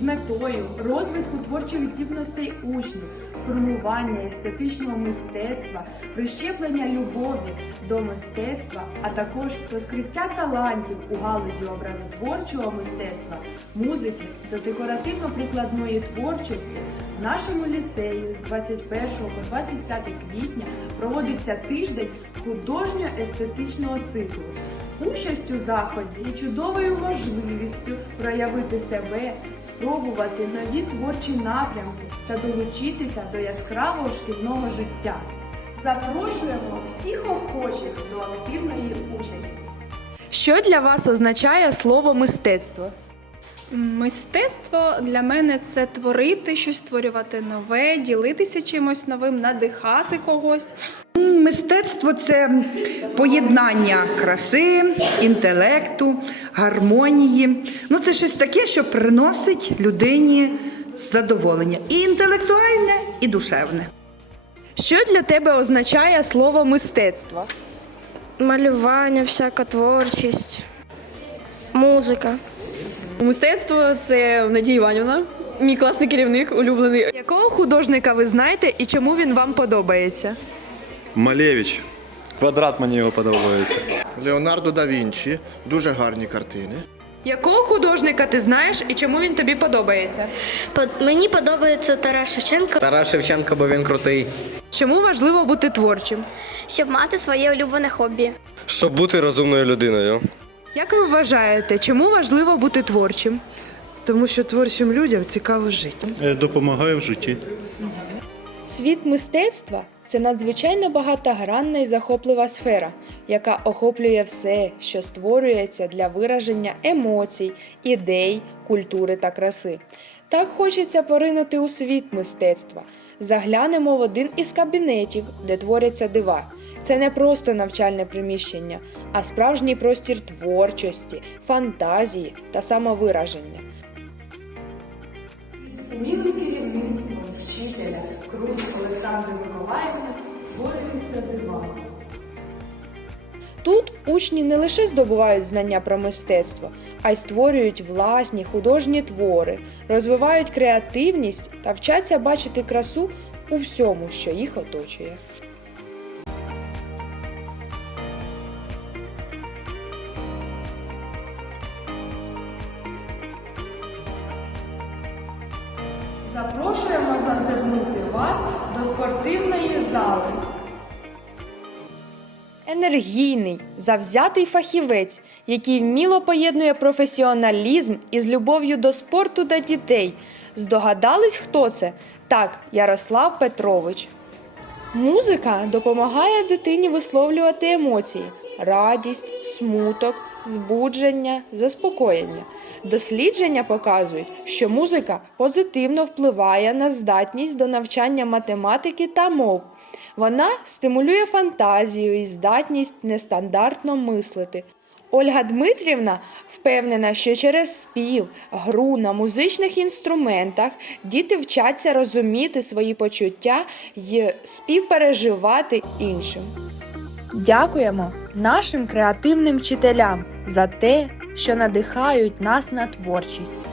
з метою розвитку творчих здібностей учнів, формування естетичного мистецтва, прищеплення любові до мистецтва, а також розкриття талантів у галузі образотворчого мистецтва, музики та декоративно-прикладної творчості в нашому ліцеї з 21 по 25 квітня проводиться тиждень художньо-естетичного циклу. Участь у заході є чудовою можливістю проявити себе, спробувати нові творчі напрямки та долучитися до яскравого шкільного життя. Запрошуємо всіх охочих до активної участі. Що для вас означає слово мистецтво? Мистецтво для мене це творити, щось створювати нове, ділитися чимось новим, надихати когось. Мистецтво це поєднання краси, інтелекту, гармонії. Ну, це щось таке, що приносить людині задоволення і інтелектуальне, і душевне. Що для тебе означає слово мистецтво? малювання, всяка творчість, музика. Мистецтво це Надія Іванівна, мій класний керівник, улюблений. Якого художника ви знаєте і чому він вам подобається? Малевич. Квадрат мені його подобається. Леонардо да Вінчі, дуже гарні картини. Якого художника ти знаєш і чому він тобі подобається? Мені подобається Тарас Шевченко, Тарас Шевченко, бо він крутий. Чому важливо бути творчим? щоб мати своє улюблене хобі. Щоб бути розумною людиною. Як ви вважаєте, чому важливо бути творчим? Тому що творчим людям цікаво жити. Допомагає в житті. Світ мистецтва це надзвичайно багатогранна і захоплива сфера, яка охоплює все, що створюється для вираження емоцій, ідей, культури та краси. Так хочеться поринути у світ мистецтва. Заглянемо в один із кабінетів, де творяться дива. Це не просто навчальне приміщення, а справжній простір творчості, фантазії та самовираження. Умілим керівництвом Круч Олександри Миколаївни створюється дива. Тут учні не лише здобувають знання про мистецтво, а й створюють власні художні твори, розвивають креативність та вчаться бачити красу у всьому, що їх оточує. Запрошуємо зазирнути вас до спортивної зали. Енергійний, завзятий фахівець, який вміло поєднує професіоналізм із любов'ю до спорту та дітей. Здогадались, хто це? Так, Ярослав Петрович. Музика допомагає дитині висловлювати емоції: радість, смуток, збудження, заспокоєння. Дослідження показують, що музика позитивно впливає на здатність до навчання математики та мов. Вона стимулює фантазію і здатність нестандартно мислити. Ольга Дмитрівна впевнена, що через спів, гру на музичних інструментах діти вчаться розуміти свої почуття і співпереживати іншим. Дякуємо нашим креативним вчителям за те, що надихають нас на творчість.